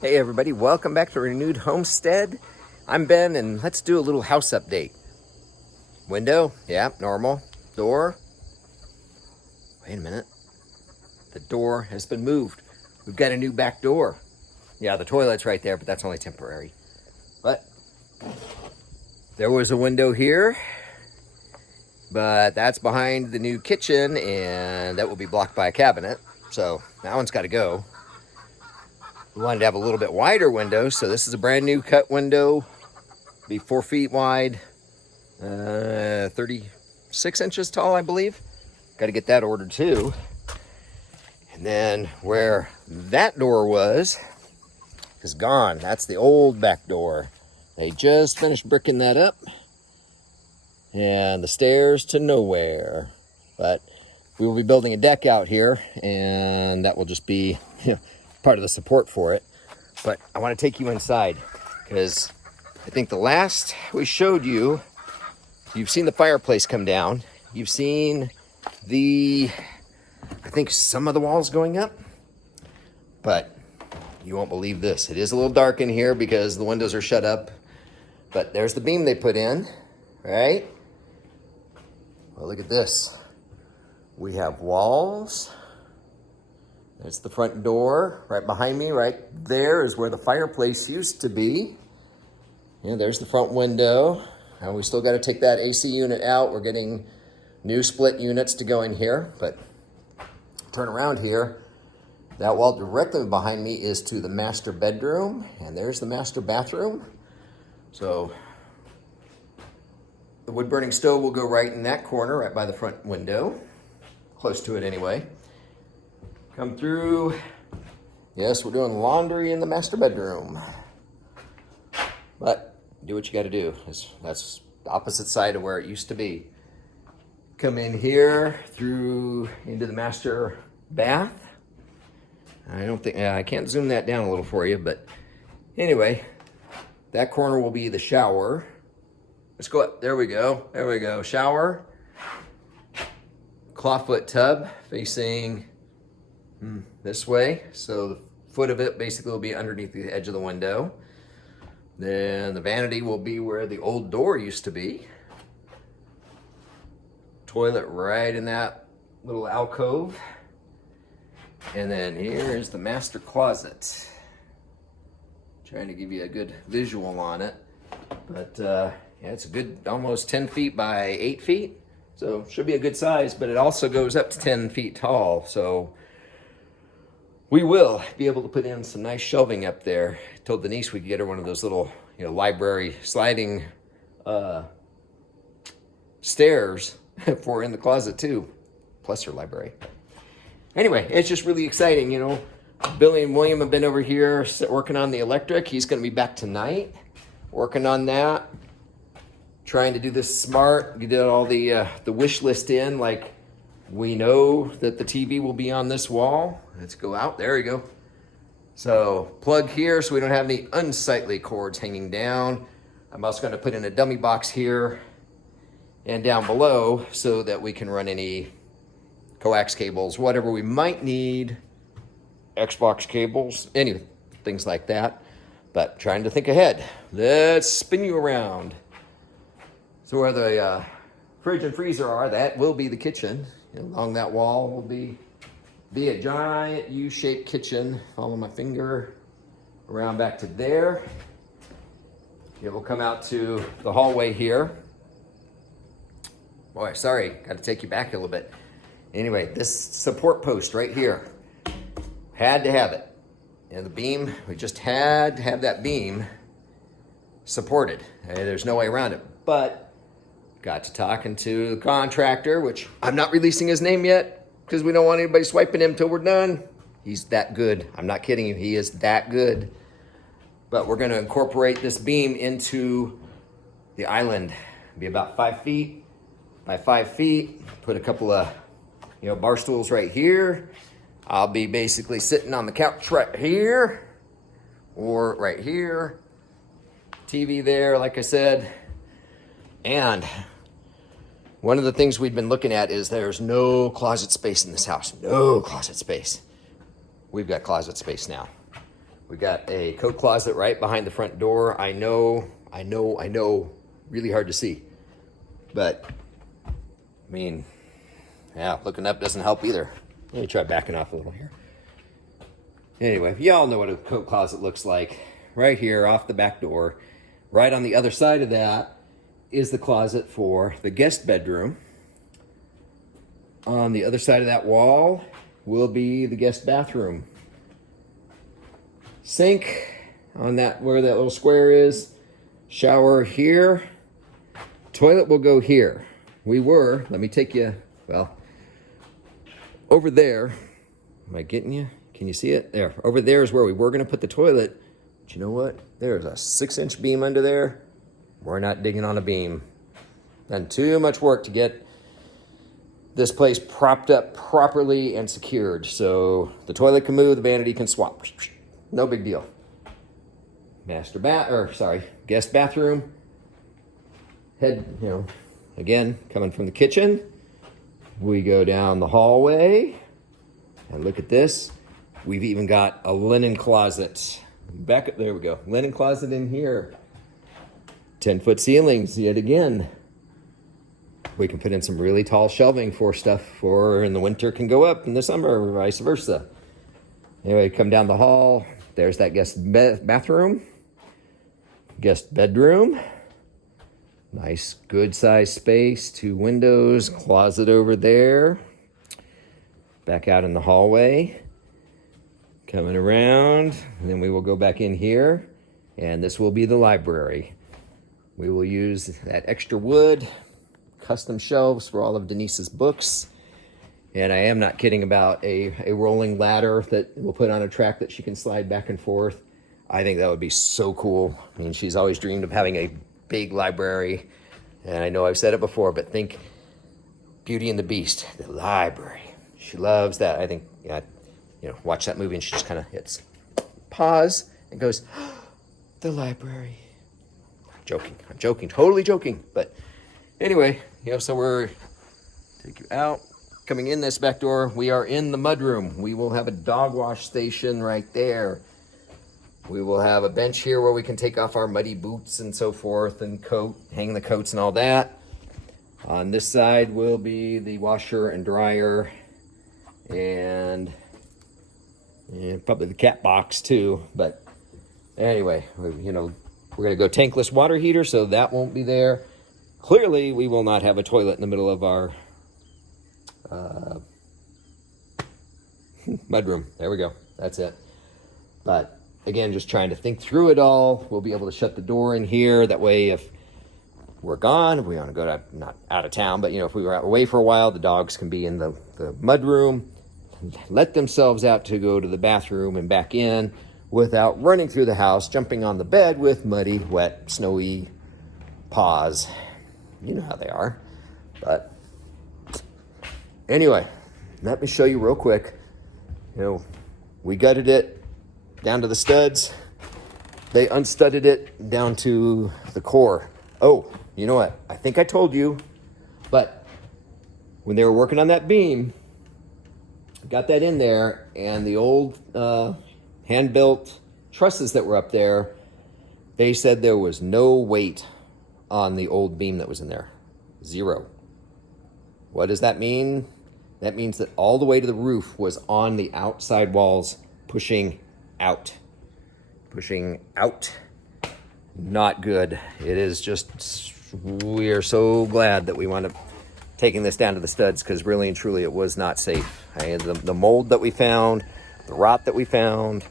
Hey everybody, welcome back to Renewed Homestead. I'm Ben and let's do a little house update. Window, yeah, normal. Door, wait a minute. The door has been moved. We've got a new back door. Yeah, the toilet's right there, but that's only temporary. But there was a window here, but that's behind the new kitchen and that will be blocked by a cabinet. So that one's got to go. We wanted to have a little bit wider window, so this is a brand new cut window. Be 4 feet wide, 36 inches tall, I believe. Got to get that ordered too. And then where that door was is gone. That's the old back door. They just finished bricking that up. And the stairs to nowhere. But we will be building a deck out here, and that will just be part of the support for it. But I want to take you inside because I think the last we showed you, you've seen the fireplace come down. You've seen I think some of the walls going up. But you won't believe this. It is a little dark in here because the windows are shut up. But there's the beam they put in, right? Well, look at this. We have walls. That's the front door right behind me. Right there is where the fireplace used to be. Yeah, there's the front window. And we still got to take that AC unit out. We're getting new split units to go in here. But turn around here. That wall directly behind me is to the master bedroom. And there's the master bathroom. So the wood burning stove will go right in that corner, right by the front window. Close to it anyway. Come through. Yes, we're doing laundry in the master bedroom. But do what you got to do. That's the opposite side of where it used to be. Come in here through into the master bath. I can't zoom that down a little for you, but anyway, that corner will be the shower. Let's go up. There we go. There we go. Shower. Clawfoot tub facing this way. So the foot of it basically will be underneath the edge of the window. Then the vanity will be where the old door used to be. Toilet right in that little alcove. And then here's the master closet. Trying to give you a good visual on it. But yeah, it's a good almost 10 feet by 8 feet. So should be a good size, but it also goes up to 10 feet tall. So we will be able to put in some nice shelving up there. I told Denise we could get her one of those little, library sliding stairs for in the closet too, plus her library. Anyway, it's just really exciting, Billy and William have been over here working on the electric. He's going to be back tonight, working on that. Trying to do this smart, get all the wish list in, like we know that the TV will be on this wall. Let's go out, there we go. So plug here so we don't have any unsightly cords hanging down. I'm also gonna put in a dummy box here and down below so that we can run any coax cables, whatever we might need, Xbox cables, any things like that. But trying to think ahead. Let's spin you around. So where the fridge and freezer are, that will be the kitchen. Along that wall will be a giant U-shaped kitchen. Follow my finger around back to there. It will come out to the hallway here. Boy, sorry, got to take you back a little bit. Anyway, this support post right here, had to have it. And the beam, we just had to have that beam supported. There's no way around it. But got to talking to the contractor, which I'm not releasing his name yet because we don't want anybody swiping him till we're done. He's that good. I'm not kidding you. He is that good. But we're going to incorporate this beam into the island. It'll be about 5 feet by 5 feet. Put a couple of, bar stools right here. I'll be basically sitting on the couch right here or right here. TV there, like I said. And one of the things we've been looking at is there's no closet space in this house. No closet space. We've got closet space now. We got a coat closet right behind the front door. I know, really hard to see. But, I mean, yeah, looking up doesn't help either. Let me try backing off a little here. Anyway, y'all know what a coat closet looks like. Right here off the back door. Right on the other side of that is the closet for the guest bedroom. On the other side of that wall will be the guest bathroom. Sink on that, where that little square is. Shower here. Toilet will go here. Let me take you, well, over there. Am I getting you? Can you see it? There. Over there is where we were going to put the toilet. But you know what? There's a 6-inch beam under there. We're not digging on a beam. Done too much work to get this place propped up properly and secured. So the toilet can move, the vanity can swap. No big deal. Guest bathroom. Head, again, coming from the kitchen. We go down the hallway. And look at this. We've even got a linen closet. Back up, there we go. Linen closet in here. 10-foot ceilings, yet again. We can put in some really tall shelving for stuff for in the winter can go up in the summer, or vice versa. Anyway, come down the hall. There's that guest bathroom. Guest bedroom. Nice, good sized space. 2 windows, closet over there. Back out in the hallway. Coming around, and then we will go back in here, and this will be the library. We will use that extra wood, custom shelves for all of Denise's books, and I am not kidding about a rolling ladder that we'll put on a track that she can slide back and forth. I think that would be so cool. I mean, she's always dreamed of having a big library, and I know I've said it before, but think Beauty and the Beast, the library. She loves that. I think, watch that movie and she just kind of hits pause and goes, the library. I'm joking, totally joking. But anyway, so we're, take you out. Coming in this back door, we are in the mudroom. We will have a dog wash station right there. We will have a bench here where we can take off our muddy boots and so forth and hang the coats and all that. On this side will be the washer and dryer and probably the cat box too. But anyway, we're going to go tankless water heater, so that won't be there. Clearly, we will not have a toilet in the middle of our mudroom. There we go. That's it. But again, just trying to think through it all. We'll be able to shut the door in here. That way, if we're gone, if we want to go not out of town, but if we were away for a while, the dogs can be in the mudroom, let themselves out to go to the bathroom and back in without running through the house, jumping on the bed with muddy, wet, snowy paws. You know how they are. But anyway, let me show you real quick. We gutted it down to the studs. They unstudded it down to the core. Oh, you know what? I think I told you, but when they were working on that beam, got that in there, and the old hand-built trusses that were up there, they said there was no weight on the old beam that was in there. 0. What does that mean? That means that all the way to the roof was on the outside walls, pushing out. Pushing out. Not good. It is just, we are so glad that we wound up taking this down to the studs, because really and truly it was not safe. The mold that we found, the rot that we found,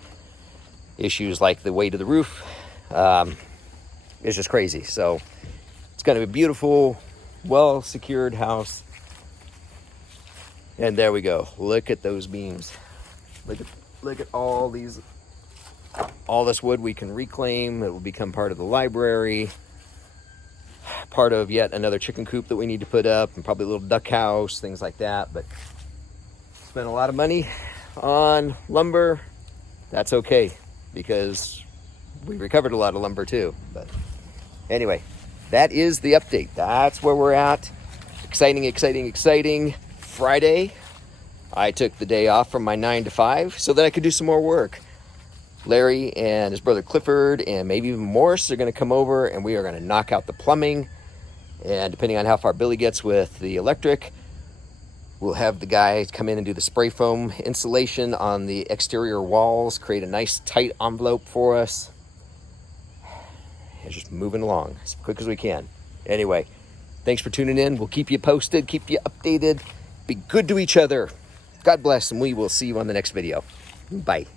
issues like the weight of the roof, it's just crazy. So it's going to be a beautiful, well-secured house. And there we go. Look at those beams. Look at all these, all this wood we can reclaim. It will become part of the library, part of yet another chicken coop that we need to put up, and probably a little duck house, things like that. But spent a lot of money on lumber. That's okay, because we recovered a lot of lumber too. But anyway, that is the update. That's where we're at. Exciting Friday. I took the day off from my 9 to 5 so that I could do some more work. Larry and his brother Clifford and maybe even Morris are going to come over, and we are going to knock out the plumbing. And depending on how far Billy gets with the electric, we'll have the guy come in and do the spray foam insulation on the exterior walls, create a nice tight envelope for us. And just moving along as quick as we can. Anyway, thanks for tuning in. We'll keep you posted, keep you updated. Be good to each other. God bless, and we will see you on the next video. Bye.